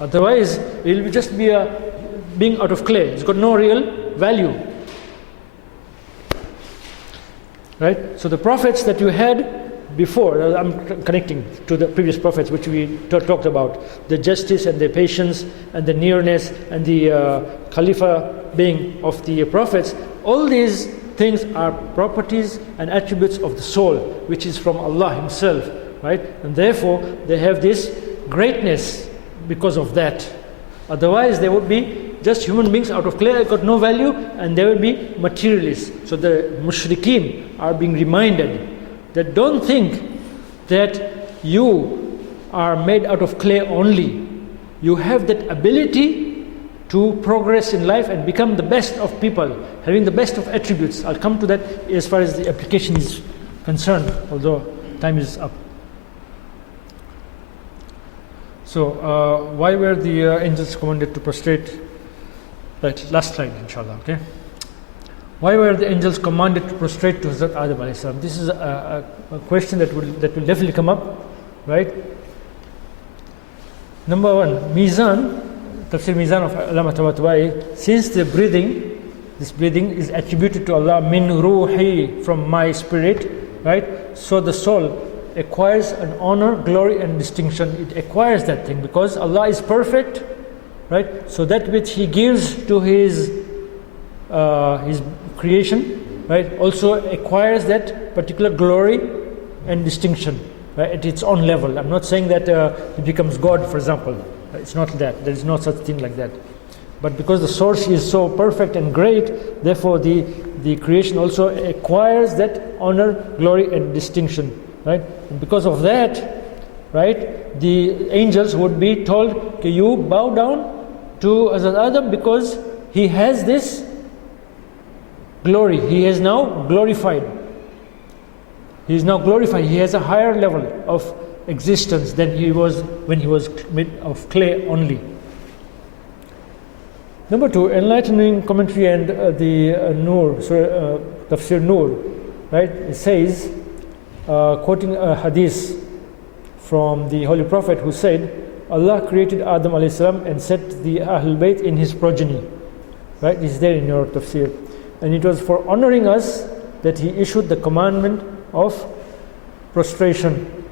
Otherwise, it will just be a being out of clay. It's got no real value. Right? So the prophets that you had before, I'm connecting to the previous prophets which we talked about, the justice and the patience and the nearness and the Khalifa being of the prophets, all these things are properties and attributes of the soul, which is from Allah Himself, right? And therefore, they have this greatness because of that. Otherwise, they would be just human beings out of clay, got no value, and they will be materialists. So the mushrikeen are being reminded that don't think that you are made out of clay only. You have that ability to progress in life and become the best of people, having the best of attributes. I'll come to that as far as the application is concerned, although time is up. So, why were the angels commanded to prostrate? Right, last slide, inshallah, okay? Why were the angels commanded to prostrate to Hazrat Adam alayhi salam? This is a question that will definitely come up, right? Number one, Mizan, Tafsir Mizan of Allama Tabatabai, since this breathing is attributed to Allah, min ruhi, from my spirit, right? So the soul acquires an honor, glory and distinction. It acquires that thing because Allah is perfect, right? So that which He gives to His creation, right, also acquires that particular glory and distinction, right, at its own level. I'm not saying that it becomes God, for example. It's not that. There is no such thing like that. But because the source is so perfect and great, therefore the creation also acquires that honor, glory and distinction, right? And because of that, right, the angels would be told, okay, you bow down to Hazrat Adam because he has this glory. He is now glorified. He is now glorified. He has a higher level of existence than he was when he was made of clay only. Number two, enlightening commentary and the Nur, so Tafsir Nur, right? It says, quoting a hadith from the Holy Prophet who said, Allah created Adam alayhi salam and set the Ahlul Bayt in his progeny. Right? It's there in your Tafsir. And it was for honoring us that He issued the commandment of prostration.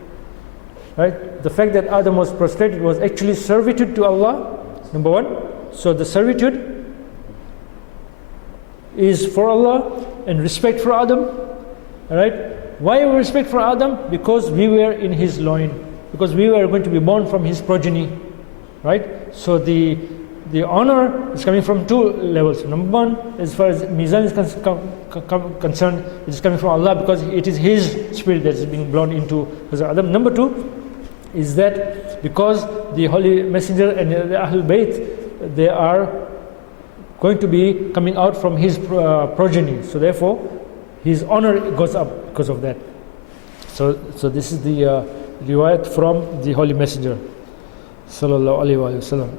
Right? The fact that Adam was prostrated was actually servitude to Allah, number one. So the servitude is for Allah and respect for Adam. Alright? Why respect for Adam? Because we were in his loin. Because we were going to be born from his progeny. Right? So the honor is coming from two levels. Number one, as far as Mizan is concerned, it is coming from Allah because it is His spirit that is being blown into Hazrat Adam. Number two is that because the Holy Messenger and the Ahlul Bayt, they are going to be coming out from his progeny. So therefore, his honor goes up because of that. So this is the riwayat from the Holy Messenger, sallallahu alaihi wasallam.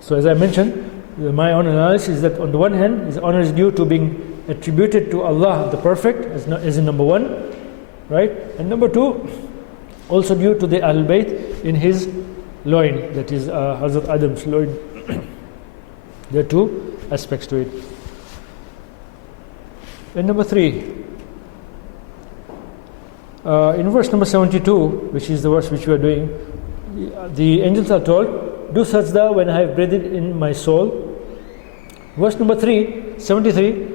So as I mentioned, my own analysis is that on the one hand, his honor is due to being attributed to Allah the Perfect, as in number one, right? And number two, also due to the Ahlul Bayt in his loin, that is Hazrat Adam's loin. There are two aspects to it. And number three, in verse number 72, which is the verse which we are doing, the angels are told, do sajda when I have breathed in my soul. Verse number 73,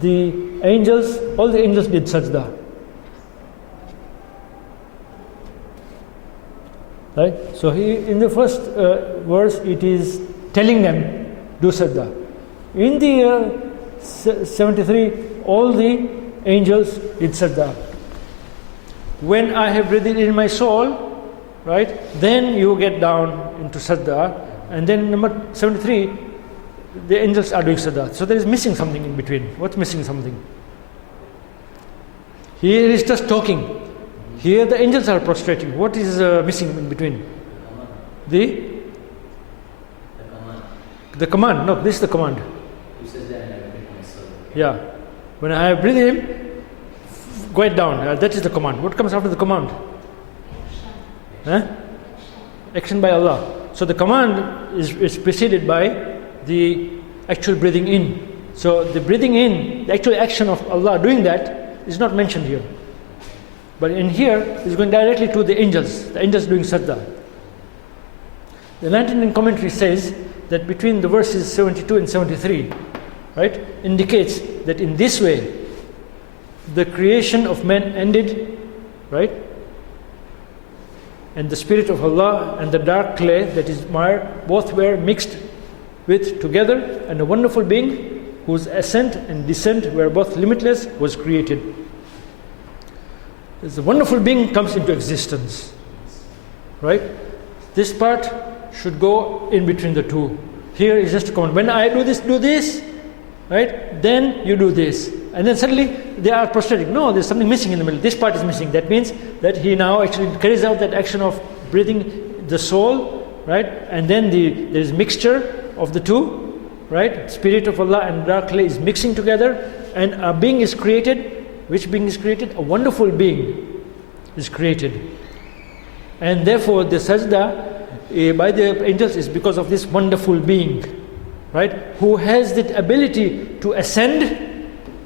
the angels, all the angels did sajda. Right? So in the first verse, it is telling them, do sajda. In the 73, all the angels did sajda. When I have breathed in my soul, right, then you get down into sajda, and then number 73, the angels are doing sajda. So there is missing something in between. What's missing something? Here is just talking. Here the angels are prostrating. What is missing in between? The command. No, this is the command. Yeah. When I have breathed in, go it down. That is the command. What comes after the command? Huh? Action by Allah. So the command is preceded by the actual breathing in. So the breathing in, the actual action of Allah doing that is not mentioned here. But in here, it's going directly to the angels doing sajda. The 19th commentary says that between the verses 72 and 73, right, indicates that in this way, the creation of man ended, right? And the spirit of Allah and the dark clay, that is mire, both were mixed with together, and a wonderful being whose ascent and descent were both limitless was created. As the wonderful being comes into existence, right? This part should go in between the two. Here is just a command. When I do this, right? Then you do this. And then suddenly they are prostrating. No, there's something missing in the middle. This part is missing. That means that he now actually carries out that action of breathing the soul, right? And then there is mixture of the two, right? Spirit of Allah and dark clay is mixing together, and a being is created. Which being is created? A wonderful being is created. And therefore the sajda by the angels is because of this wonderful being, right? Who has that ability to ascend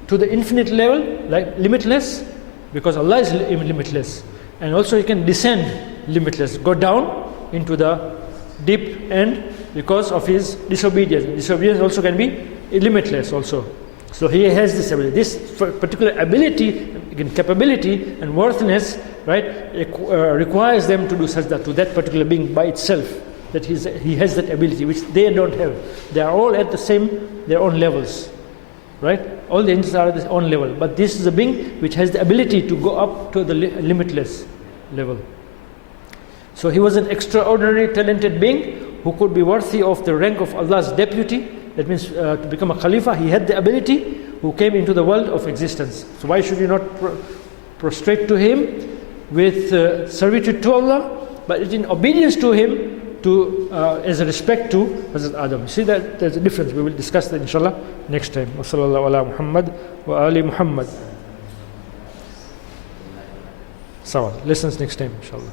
to the infinite level, like limitless, because Allah is limitless. And also he can descend limitless, go down into the deep end because of his disobedience. Disobedience also can be limitless also. So he has this ability. This particular ability, again, capability and worthiness, right, requires them to do sajda to that particular being by itself. That he has that ability, which they don't have. They are all at their own levels, right? All the angels are at their own level. But this is a being which has the ability to go up to the limitless level. So he was an extraordinary, talented being who could be worthy of the rank of Allah's deputy. That means to become a Khalifa, he had the ability, who came into the world of existence. So why should you not prostrate to him with servitude to Allah, but in obedience to him, as a respect to Hazrat Adam. See that there's a difference. We will discuss that inshallah next time. Wa sallallahu ala Muhammad wa ali Muhammad. Saad. Lessons next time inshallah.